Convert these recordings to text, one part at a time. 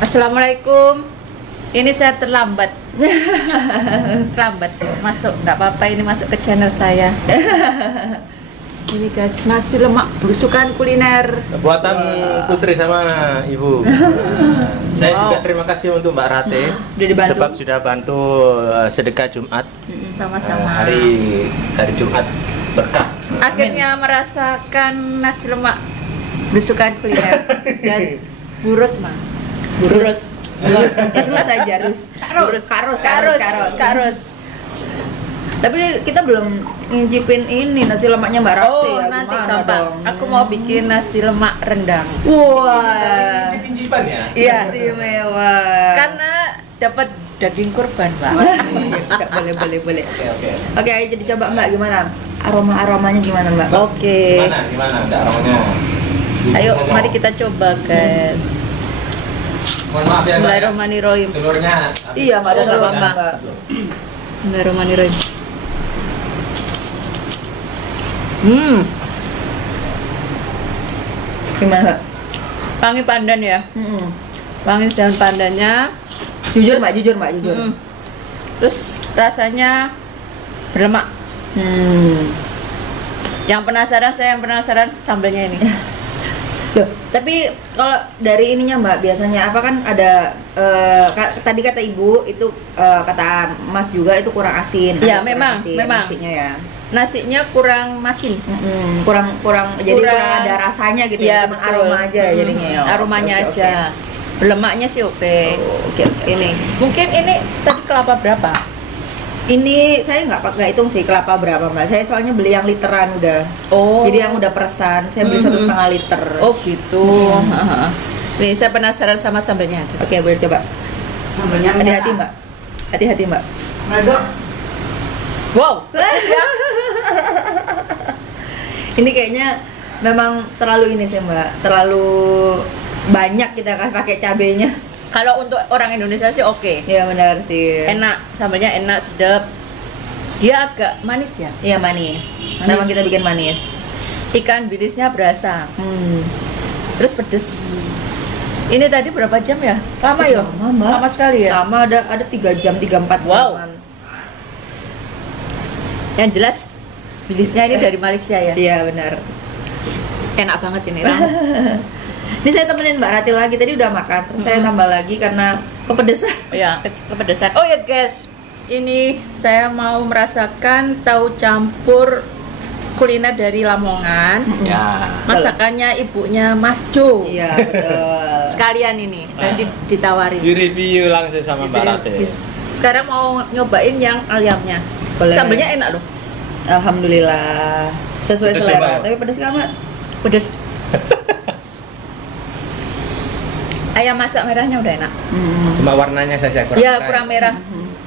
Assalamualaikum. Ini saya terlambat. Terlambat masuk, nggak apa-apa, ini masuk ke channel saya. Ini guys, nasi lemak belusukan kuliner buatan Putri sama Ibu. Saya juga terima kasih untuk Mbak Rate sebab sudah bantu sedekah Jumat. Sama-sama. Hari Jumat berkah. Akhirnya merasakan nasi lemak belusukan kuliner dan burus mah. Burus aja, karus. Tapi kita belum ngicipin ini nasi lemaknya Mbak Rati ya. Nanti gampang. Aku mau bikin nasi lemak rendang. Wah. Cicipan ya? Iya, istimewa. Karena dapat daging kurban, Mbak. Boleh. Oke, jadi coba Mbak gimana? Aromanya gimana Mbak? Oke. Gimana? Ada aromanya? Ayo, mari kita coba, guys. Mohon maaf ya, Mbak. Bismillahirrahmanirrahim. Telurnya. Iya, Mbak, ada Telur, apa-apa. Mbak. Bismillahirrahmanirrahim. Gimana? Wangi pandan ya. Wangi daun pandannya. Jujur Mbak. Terus rasanya berlemak. Yang penasaran sambelnya ini. Loh, tapi kalau dari ininya Mbak, biasanya apa kan ada tadi kata Ibu itu kata Mas juga itu kurang asin. Iya, Ada memang. nasinya ya. Nasinya kurang masin. Kurang jadi kurang ada rasanya gitu ya, cuma aroma aja jadinya ya. Aromanya Oke. aja. Lemaknya sih oke. Oke. Ini mungkin ini tadi kelapa berapa? Ini saya nggak hitung sih kelapa berapa Mbak. Saya soalnya beli yang literan udah. Oh. Jadi yang udah peresan. Saya beli 1,5 liter. Oh gitu. Nih saya penasaran sama sambelnya. Oke, boleh coba. Hati-hati Mbak. Hati-hati Mbak. Wow. Ini kayaknya memang terlalu ini sih Mbak. Terlalu banyak kita pakai cabenya. Kalau untuk orang Indonesia sih oke. Iya benar sih. Enak, sambelnya enak, sedap. Dia agak manis ya. Iya manis. Memang kita bikin manis. Ikan bilisnya berasa. Terus pedes. Ini tadi berapa jam ya? Lama ya? Lama sekali ya? Lama, ada 3 jam, 3-4 Wow. jaman. Yang jelas bilisnya ini dari Malaysia ya. Iya benar. Enak banget ini. Ini saya temenin Mbak Rati lagi, tadi udah makan, terus saya tambah lagi karena kepedesan. Ya, kepedesan. Oh ya guys, ini saya mau merasakan tahu campur kuliner dari Lamongan. Ya. Masakannya ibunya Mas Jo. Iya betul. Sekalian ini tadi ditawari. Di review langsung sama Mbak Rate. Sekarang mau nyobain yang ayamnya. Boleh. Sambelnya enak loh. Alhamdulillah sesuai Pedes selera. ya, Mbak? Tapi pedes nggak Mbak? Pedes. Ayam masak merahnya udah enak. Cuma warnanya saja kurang. Ya kurang merah.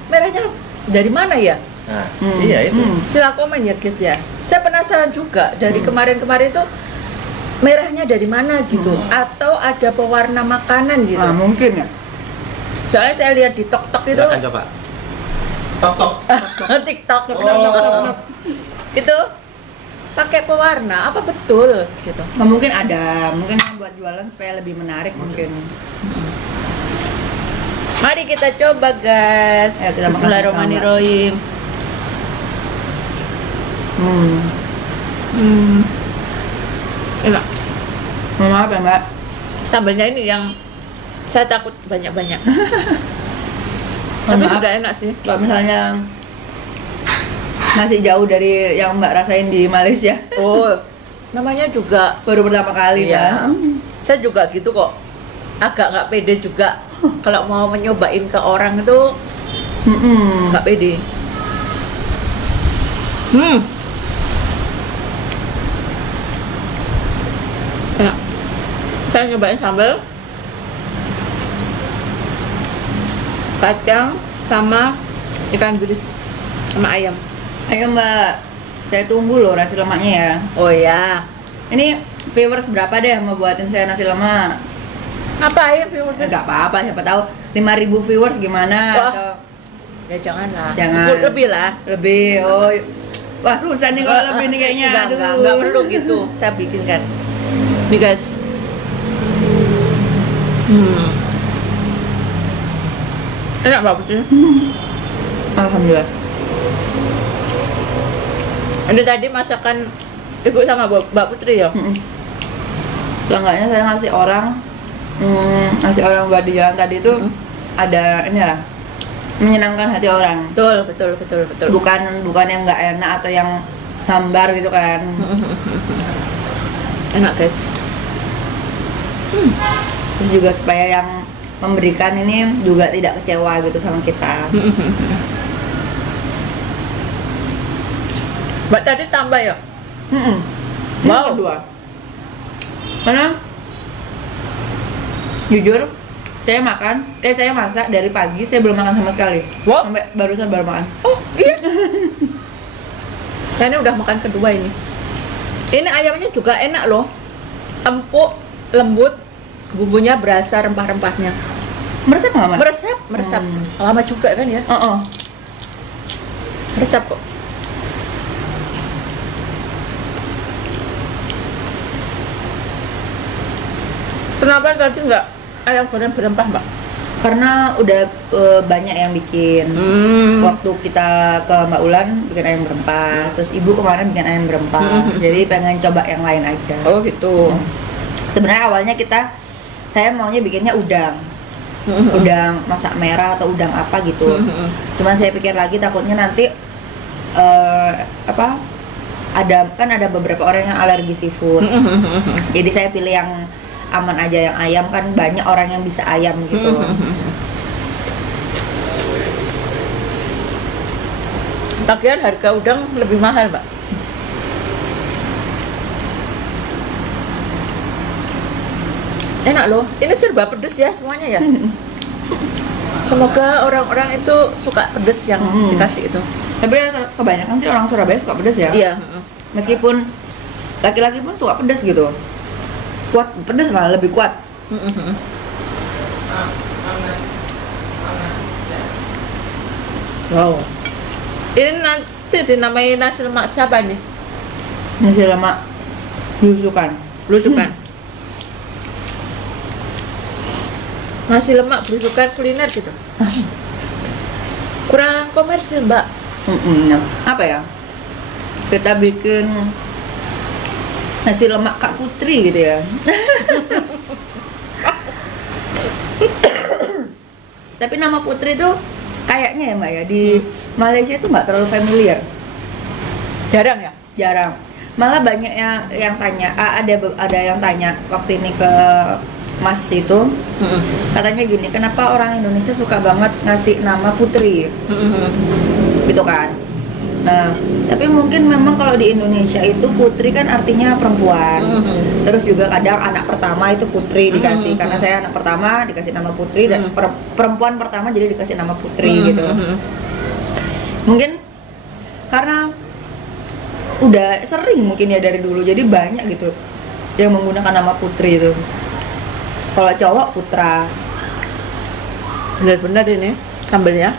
Merahnya dari mana ya? Nah, iya itu. Sila komen ya guys ya. Saya penasaran juga dari kemarin-kemarin itu merahnya dari mana gitu, atau ada pewarna makanan gitu. Mungkin ya. Soalnya saya lihat di TikTok itu. Silakan coba. Tok. TikTok itu pakai pewarna, apa betul gitu? Nah, mungkin ada, mungkin buat jualan supaya lebih menarik mungkin. Mari kita coba guys. Ayo, kita makan Bismillahirrahmanirrahim. Enak. Maaf ya Mbak. Sambelnya ini yang saya takut banyak-banyak. Tapi Maaf. sudah enak sih. Kalau misalnya masih jauh dari yang Mbak rasain di Malaysia, Oh, namanya juga baru pertama kali iya. Mbak. Saya juga gitu kok. Agak nggak pede juga kalau mau menyobain ke orang itu nggak pede. Enak. Saya nyobain sambal kacang sama ikan bilis sama ayam. Ayo Mbak, saya tunggu loh nasi lemaknya ya. Oh ya. Ini viewers berapa deh mau buatin saya nasi lemak? Ngapain viewers? Enggak apa-apa, siapa tahu 5.000 viewers gimana. Wah. Atau Ya janganlah. Jangan. 10 lebih lah. lebih. Oh, wah susah nih kalau lebih nih kayaknya. Enggak perlu gitu. Saya bikinkan. Nih guys. Enak Mbak Putri. Alhamdulillah. Ini tadi masakan Ibu sama Mbak Putri ya? Seenggaknya saya ngasih orang buat di jalan tadi itu ada ini lah, menyenangkan hati orang. Betul. Bukan yang nggak enak atau yang hambar gitu kan. Enak guys. Terus juga supaya yang memberikan ini juga tidak kecewa gitu sama kita. Mbak tadi tambah ya? Wow. Kedua. Karena jujur saya masak dari pagi saya belum makan sama sekali. Wow. Sampai barusan baru makan. Oh iya. Saya ini udah makan kedua ini. Ini ayamnya juga enak loh, empuk, lembut, bumbunya berasa rempah-rempahnya. Meresap nggak, Mas? Meresap. Lama juga kan ya? Meresap kok. Kenapa tadi nggak ayam goreng berempah, Mbak? Karena udah banyak yang bikin. Waktu kita ke Mbak Ulan bikin ayam berempah, terus Ibu kemarin bikin ayam berempah. Jadi pengen coba yang lain aja. Oh gitu. Sebenarnya awalnya saya maunya bikinnya udang. Udang masak merah atau udang apa gitu. Cuman saya pikir lagi takutnya nanti ada beberapa orang yang alergi seafood. Jadi saya pilih yang aman aja, yang ayam kan banyak orang yang bisa ayam gitu. Bagian harga udang lebih mahal, Mbak. Enak loh, ini serba pedes ya semuanya ya. Semoga orang-orang itu suka pedes yang dikasih itu. Tapi kebanyakan sih orang Surabaya suka pedes ya. Iya. Meskipun laki-laki pun suka pedes gitu. Kuat pedes malah lebih kuat. Wow. Ini nanti dinamai nasi lemak siapa nih? Nasi lemak belusukan. Nasi lemak belusukan kuliner gitu. Kurang komersil, Mbak. Apa ya? Kita bikin nasi lemak Kak Putri gitu ya. Tapi nama Putri tuh kayaknya ya Mbak ya di Malaysia itu nggak terlalu familiar. Jarang ya? Jarang. Malah banyak yang tanya, ada yang tanya waktu ini ke Mas itu, katanya gini, kenapa orang Indonesia suka banget ngasih nama Putri, gitu kan? Nah, tapi mungkin memang kalau di Indonesia itu Putri kan artinya perempuan. Terus juga kadang anak pertama itu Putri dikasih, karena saya anak pertama dikasih nama Putri dan perempuan pertama jadi dikasih nama Putri gitu. Mungkin karena udah sering mungkin ya dari dulu, jadi banyak gitu yang menggunakan nama Putri itu. Kalau cowok Putra. Benar-benar ini sambelnya.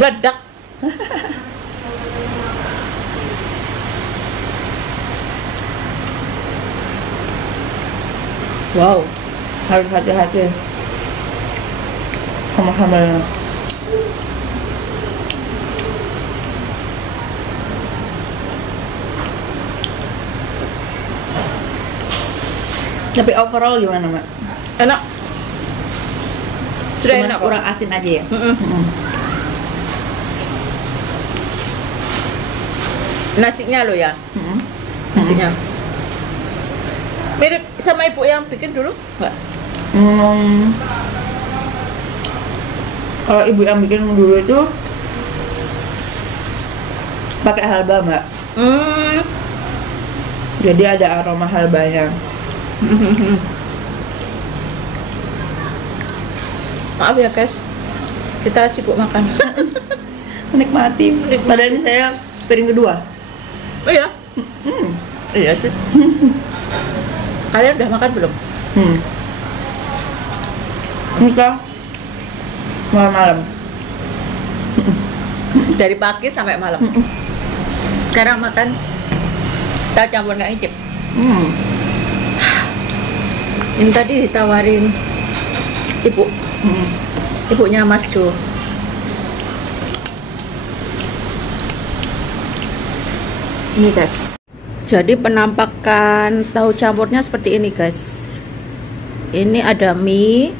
Meledak. Wow, Harus hati-hati sama sambelnya. Tapi overall gimana, Mbak? Enak. Sudah Cuman enak kurang asin aja ya. Nasinya lo ya. Nasinya. Mirip sama ibu yang bikin dulu, nggak? Kalau ibu yang bikin dulu itu pakai halba, Mbak. Jadi ada aroma halbanya. Maaf ya guys, kita sibuk makan. Menikmati. Padahal ini saya piring kedua. Oh ya? Iya sih. Kalian udah makan belum? Kita malam-malam. Dari pagi sampai malam. Sekarang makan kita campur nggak icip. Ini tadi ditawarin ibu ibunya Mas Jo. Ini guys. Jadi penampakan tahu campurnya seperti ini guys. Ini ada mie,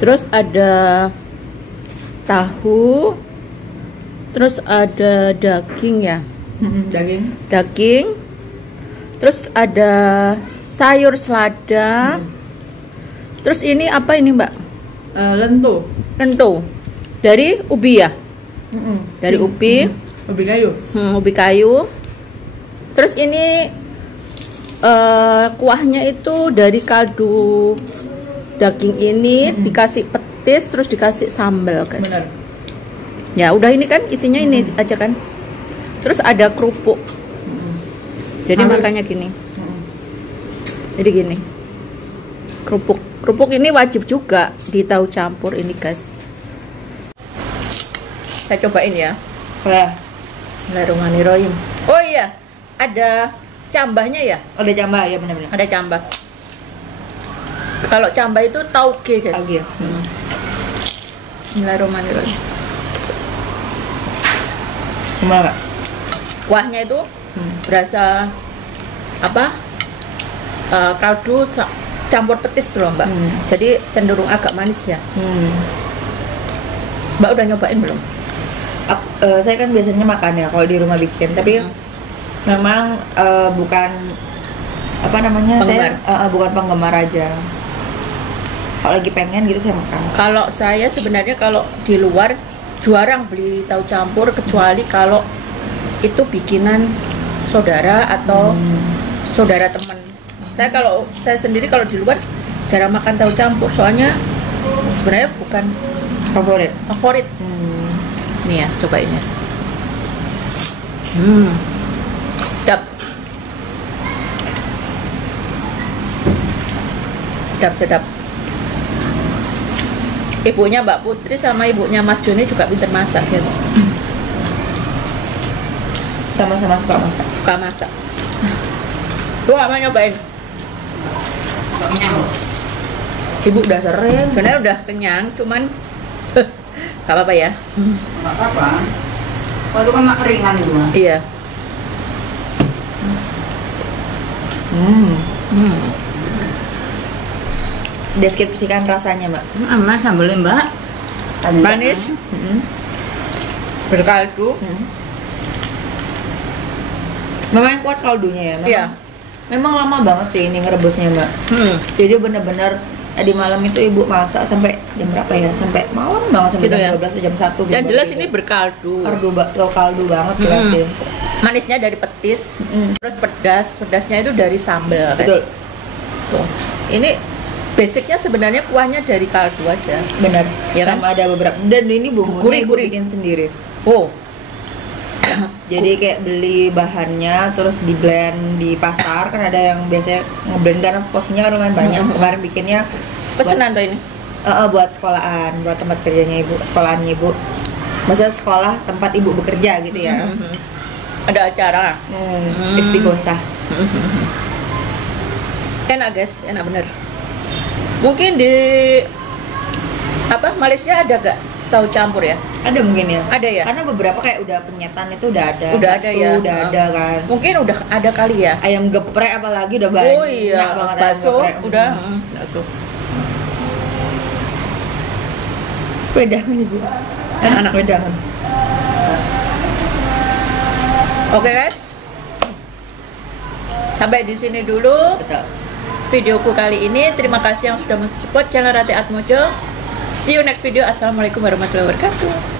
terus ada tahu, terus ada daging ya. Daging. Terus ada sayur selada. Terus ini apa ini Mbak? Lento. Dari ubi ya? Dari ubi. Ubi kayu. Terus ini kuahnya itu dari kaldu daging ini dikasih petis terus dikasih sambal guys. Bener. Ya udah ini kan isinya ini aja kan. Terus ada kerupuk. Jadi makannya gini. Jadi gini. Kerupuk ini wajib juga di tahu campur ini guys. Saya cobain ya. Bismillahirrahmanirrahim. Oh iya, ada cambahnya ya? Ada cambah ya, benar-benar. Ada cambah. Kalau cambah itu tauge guys. Tauge. Bismillahirrahmanirrahim. Gimana Kak? Kuahnya itu berasa apa? Kaldu campur petis loh Mbak. Jadi cenderung agak manis ya. Mbak udah nyobain belum? Saya kan biasanya makan ya kalau di rumah bikin, tapi memang bukan apa namanya, penggemar. saya bukan penggemar aja. Kalau lagi pengen gitu saya makan. Kalau saya sebenarnya kalau di luar jarang beli tahu campur kecuali kalau itu bikinan saudara atau saudara teman. Saya sendiri kalau di luar jarang makan tahu campur, soalnya sebenarnya bukan favorit. Nih ya, cobain ya. Sedap. Ibunya Mbak Putri sama ibunya Mas Joni juga pintar masak guys. Sama-sama suka masak. Lu gak mau nyobain? Ibu udah sering. Sebenarnya udah kenyang, cuman gak apa-apa ya. Gak apa-apa. Kalau itu kan ringan itu mah. Iya. Deskripsikan rasanya Mbak. Aman sambelnya Mbak. Manis. Berkaldu. Memang kuat kaldunya ya. Iya. Memang lama banget sih ini ngerebusnya Mbak. Jadi bener-bener tadi malam itu ibu masak sampai jam berapa ya? Sampai malam banget, sampai Gitu jam ya? 12 atau jam 1 gitu. Yang jelas ini berkaldu. Kaldu banget sih pasti. Manisnya dari petis, terus pedasnya itu dari sambal guys. Betul. Tuh. Ini basicnya sebenarnya kuahnya dari kaldu aja. Benar. Ya kan? Sama ada beberapa, dan ini bumbunya ibu Gurih. bikin sendiri. Oh. Jadi kayak beli bahannya terus di blend di pasar, kan ada yang biasanya ngeblend karena porsinya kan lumayan banyak. Kemarin bikinnya Pesenan tuh ini. buat sekolahan, buat tempat kerjanya ibu, sekolahannya ibu. Maksudnya sekolah tempat ibu bekerja gitu ya. Ada acara. Istighosah. Enak guys, enak bener. Mungkin di Malaysia ada gak tahu campur ya? Ada mungkin ya. Ada ya? Karena beberapa kayak udah penyetan itu udah ada. Udah ada bakso ya. Udah ada kan. Mungkin udah ada kali ya. Ayam geprek apalagi udah banyak. Oh iya, banget ayam bakso geprek. udah. Bakso. Wedangan ibu. Anak wedangan. Oke guys. Sampai di sini dulu Betul. videoku kali ini. Terima kasih yang sudah mensupport channel Rati Atmojo. See you next video. Assalamualaikum warahmatullahi wabarakatuh.